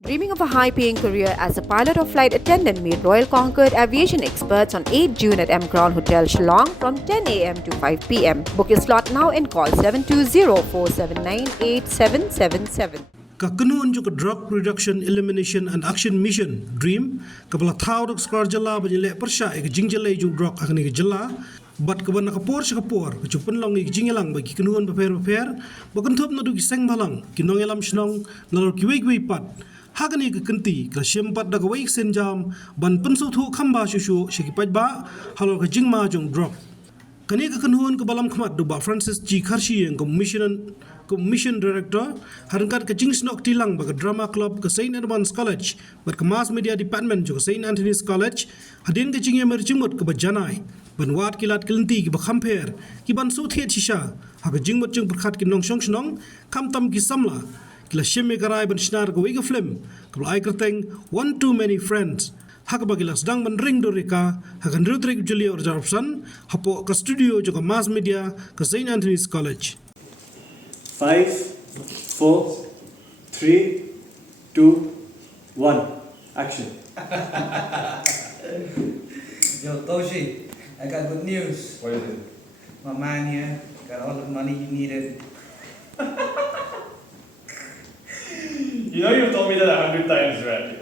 Dreaming of a high paying career as a pilot or flight attendant, meet Royal Concord Aviation experts on 8 June at M Crown Hotel Shillong from 10 a.m. to 5 p.m. Book your slot now and call 720-479-8777. Kakunun juga Drug Reduction Elimination and Action Mission DREAM kapala thaw dak skar jala banyele persya ke jingjale ju drug akani ke jala bat ke bana kapor sekapor ke chupan long ke jinglang bagi kenuan beper bakan thop nadu ki seng balang kinong elam shnong nalor ki wei pat hagani ke kenti ka syempat dak wei senjam ban pensu thu khamba shushu shiki pajba halor ke jingma jong drug kani ke kenuan ke balam khmat du ba Francis G Kharshi yang Commission Director harangkat ke Jing Snok Tilang bagi Drama Club ke St. Edmunds College ber ke Mass Media Department juga St. Anthony's College hadin ke Jing Emer Jingmut ke Bajanai ban wat kilat kelenti ke Bakhamper ki ban suthiat shisha ha ke Jingmut jing berkhat ki nong shong shnong kam tam ki samla kila shemme karai ban shnar ke wega film ke ai kerteng one too many friends hak bagi sedang ban ring dorika hakan rutrik Julia Orjarpsan hapo ke studio juga Mass Media ke St. Anthony's College. 5, 4, 3, 2, 1, action. Yo, Toshi, I got good news. What is it? My man here got all the money you needed. You know you've told me that 100 times already.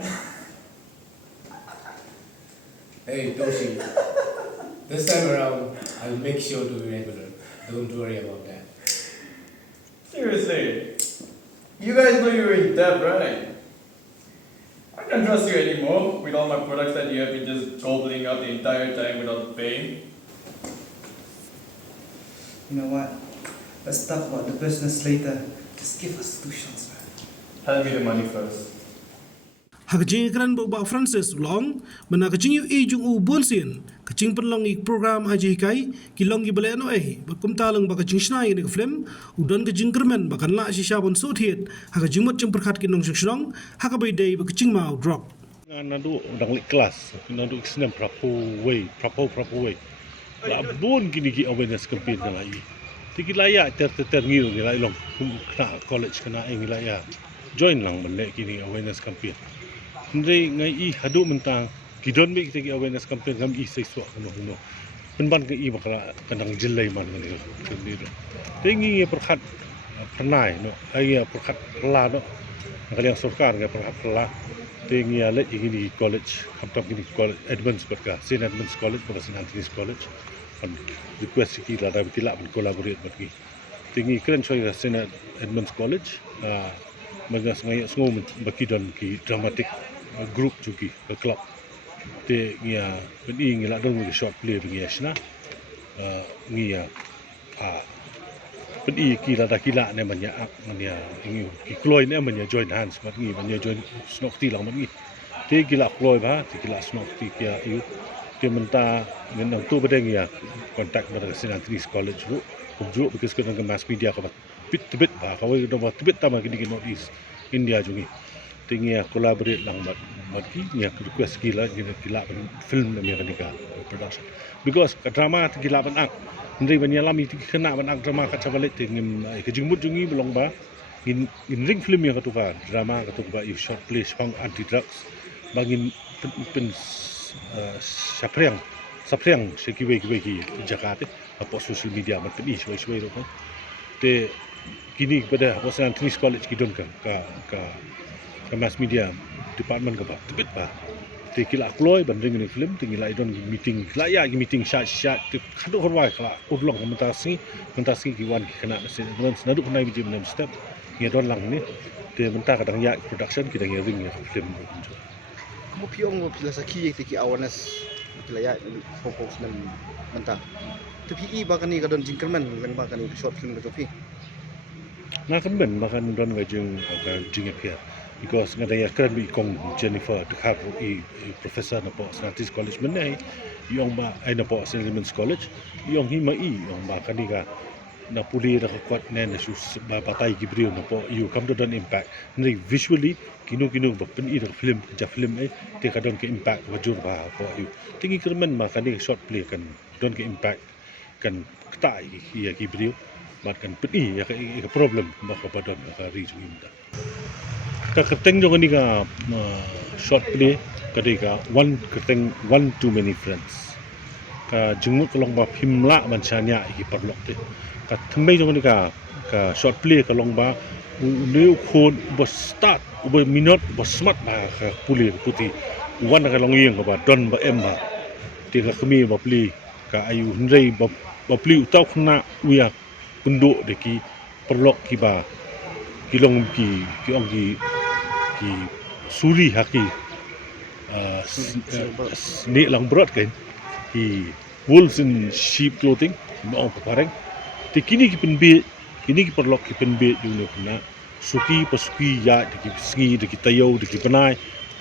Hey, Toshi. This time around, I'll make sure to be regular. Don't worry about that. Seriously. You guys know you're in debt, right? I can't trust you anymore with all my products that you have been just gobbling up the entire time without paying. You know what? Let's talk about the business later. Just give us 2 shots, man. Tell me the money first. Hakajing kran ba Francis long mana kajing yu jung u bonsin kajing penlong ik program haji kai kilong gi bale no bakum talang ba kajing snai ni film udan kajing kermen bakan la shisha bon sothiet hakajing mot jeng perkhat kinong shnong hakabai dei ba kajing mau drop nadu dang lik kelas nadu isnem proper way la bon gini ki awareness campaign kala i tiki laya ter ngil ni lai long kena college kena eng laya join lang bale kini awareness campaign Ndai ngai I hadu mentang kidon mi kita awareness campaign ngam I sesuatu kuno penban ke I bakala kadang jelai man ni sendiri tengi perkhat pernai no ai perkhat pela no kalian sarkar ngai perkhat pela tengi ale ini college kaptam ini college Edmunds berka St. Edmunds College pada St. Anthony's College kan request kita ada bila berkolaborate bagi tengi keren soal St. Edmunds College magas ngai ngom bagi don ki dramatic group juga ke club te ngia beni ngila dong ngi short play bagi asna ngia beni kila ne manya ak manya ngi ki kloy ne manya join hands bagi manya join snokti lang bagi te gila kloy ba te gila snokti kia yu te menta nang tu bedeng ya kontak pada St. Anthony's College ju because ke mass media ka bit ba kawai do ba bit tama kini North East India jungi tingia collaborate lang bagi nya request gila film na Amerika production because drama gila ban ak ndri banya lami kena ban ak drama ka chabalet tingim ke jingmut jungi belong ba in ring film yang katuka drama katuka you short play song anti drugs bangin pen sapriang sekiwe ki Jakarta apa social media ban peni shwai ro te kini pada St. Anthony's College kidon ka mass media department ka ba tibit ba te kila kloy banding ni film tingila idon meeting laya gi meeting shot te khadu horwai kala udlong mentasi ki wan ki kana nadu kunai biji menem step ngi don lang ni te menta kadang ya production kita ngi ring ya film Kamu piong mo pila sa kiyek tiki awareness pila ya fokus nam menta tapi I bahkan ni kadon jingkerman lang bahkan ni short film ka topi na kan ben makan don ngajeng jing apia because ngadaya kran bi kong Jennifer de har I professor na po St. Anthony's College menai yong ba ai na po St. Edmunds College yong hima I yong ba kanika na puli na kwat na sus ba patay gibriyo na po you come to don impact ni visually kinu ba pen I film ja film te kadon ke impact wajur ba po you tingi kermen ma kani short play kan don ke impact kan ktai ya gibriyo mat kan peni ya ke problem ba ka padon ka region inda ka kerteng jong ni ka short play kadika one too many friends ka jenguk long ba phimla ban chanya ki parlok te ka thmei jong ni ka short play ka long ba new khon bo start bo minute bo smart ba ka puli puti wan ka long yeng ba don ba em ba ti ka khmi ba pli ka ayu hnrei ba pli utau khna uya punduk de ki perlok ki ba kilong ki ong ki suri haki ni lang berat kan ki wolves in sheep clothing mo ong pareng ti kini ki perlok ki penbe jung na suki pasuki ya de ki sngi de ki tayo de ki penai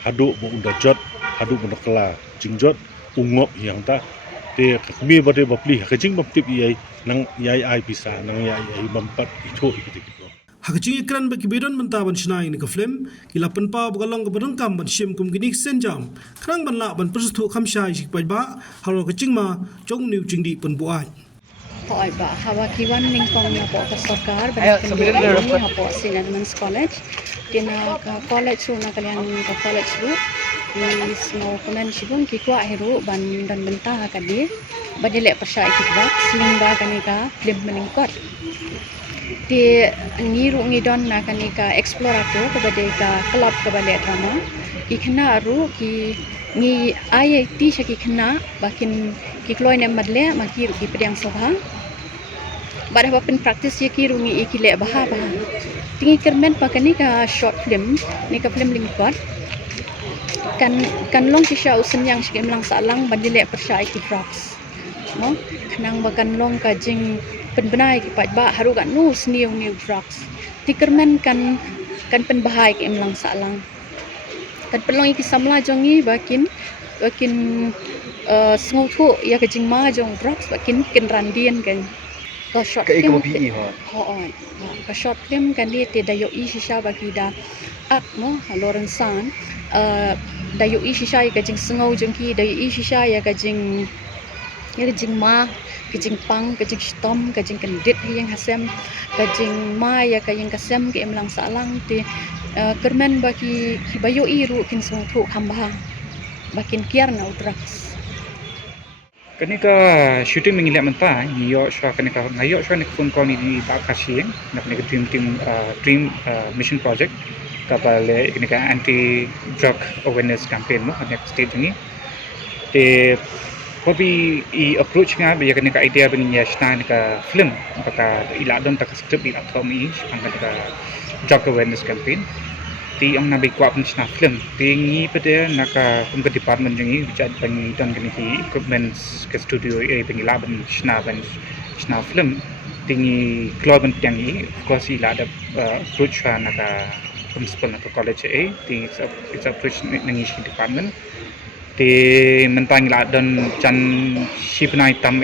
hadu bo unda jot hadu bo kala jingjot ungop yang ta te kami bade bapli hakajing baptip yai nang yai ai pisa nang yai bampat itho ikiti Hakajing ikran bagi bedon mentaban shnai ni ka film kila penpa bukalong ka berengkam ban shim kum ginik senjam krang ban la ban perstu kham shai sik pai ba haro kaching ma chong niu jingdi pen buai Poi ba hawa kiwan ning kong na po ka sarkar ba ni po Sinadmans College tina ka college su na kalian ka college ru ni snow komen sibung ki kwa heru ban dan benta ka di ba dile persya ikibak sling ba kanika film meningkot di ngiru ngidon na kanika explorator kepada ka club kepada drama ki khna ru ki ngi IIT shaki khna bakin ki kloi ne madle maki ki pedang sobha pada bapen praktis ye ki rungi ikile baha tingi kermen pakani ka short film ni ka film lingkot kan long sisha usen yang sikem lang salang bandile persya iki drops no khnang bakan long ka jing penbenai ki pat ba haru kan nu new drugs tikermen kan penbahai ki emlang salang kan pelong iki samla jongi bakin sngotu ya ka jingma jong drugs bakin kin randian kan ka short film ka short film kan dia te dayo i shisha bagi da ak no lorensan dayo i shisha ya ka jing sngo jongki dayo i shisha ya ka jing ma kajing pang kajing stom kajing kendit yang hasem kajing ma ya kajing kasem ke emlang salang ti kermen bagi bayo iru kin sung thu khamba bakin kiar na drugs kani ka shooting mengilak menta yo shwa kani ka ngayo shwa ni phone call ni ba kasing na kani dream mission project kapale kani ka anti drug awareness campaign no next stage ni te Hobi approach nga biya kani ka idea bani yashna ka film baka iladon ta script ila thomi angka ka drug awareness campaign ti ang nabi kwa pun sna film ti ngi pede naka kumka department jingi bicha bani don kani ki equipments ke studio bani laban sna film ti ngi club tangi of course ilada approach naka principal naka college ti it's approach nangi department te mentang la dan chan shipnai tam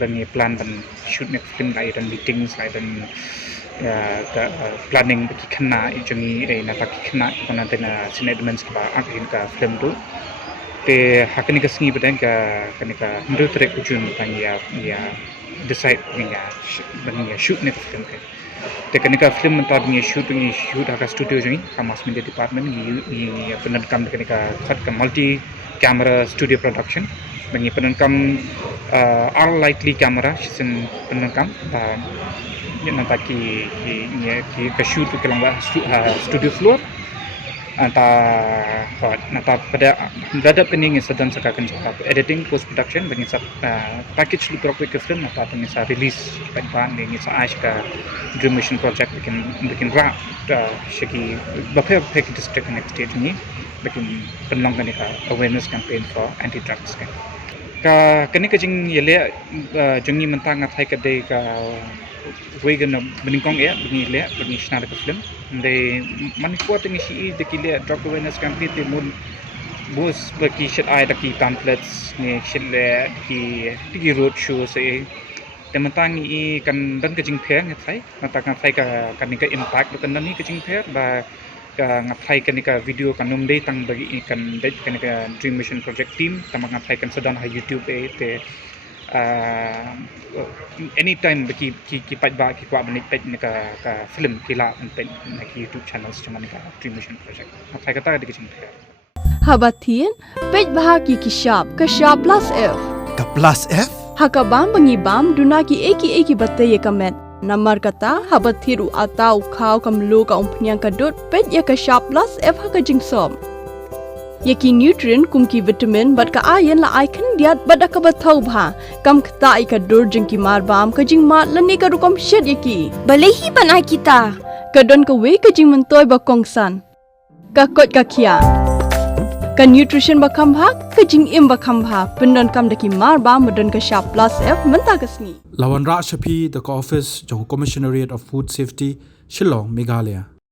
bani plan ban shoot next film lai dan meetings lai dan planning ki khna ijongi na ta khna kana tena Sinadmans ba akin ka film tu te hakani ka sngi badang ka kanika ndu trek ujun tang ya decide bani shoot next film ke te kanika film mentar ni shoot ka studio jingi ka mass media department ni penangkam kanika khat ka multi camera studio production bagi penangkam all likely camera sin penangkam yang nanti ki shoot ke lang studio floor anta nata pada dadap kening sedang sakakan editing post production bagi package lu prok ke film nata bagi release pada ni sa aska dream mission project bikin rap shiki baphe district next stage ni bikin penlong kan awareness campaign for anti drugs kan ka kani ka jing yele jongi mentang athai ka de ka wegan beningkong ya benile beni sna ka film de mani kuat ni si de kile drug awareness campaign te mun bos baki shit ai da ki pamphlets ni shile ki road show se te mentang i kan dan ka jing phe ngai mata kan thai ka ni ka impact kan ni ka jing phe ba ngapai kanika video kanum dei tang bagi ikan dei kanika dream mission project team tamang ngapai kan sedang ha YouTube te anytime ki pat ba ki kwa benit pet ni ka film kila pen na ki YouTube channels cuma ni ka Dream Mission Project. Apa kata di kecing teh. Habatin, pej bahagi ki sharp plus F. Ka plus F? Hakabam bangibam dunaki eki bataya kamet. Namar kata habathiru atau kau kamlu ka umpnyang kadut pej ya ka sharp plus F haka jingsom. Yaki nutrient kumki vitamin bat ka iron la icon diat bat ka bathau bha kam kta ka dur jingki marbam ka jing mat lani ka rukom shed yaki balehi banai kita ka don ka we ka jing mentoy ba kongsan ka kot ka kia ka nutrition ba khambha ka jing im ba khambha pendon kam daki marbam modon ka sharp plus F menta ka sngi Lawan Ra Shapi the office jo Commissionariat of Food Safety Shillong Meghalaya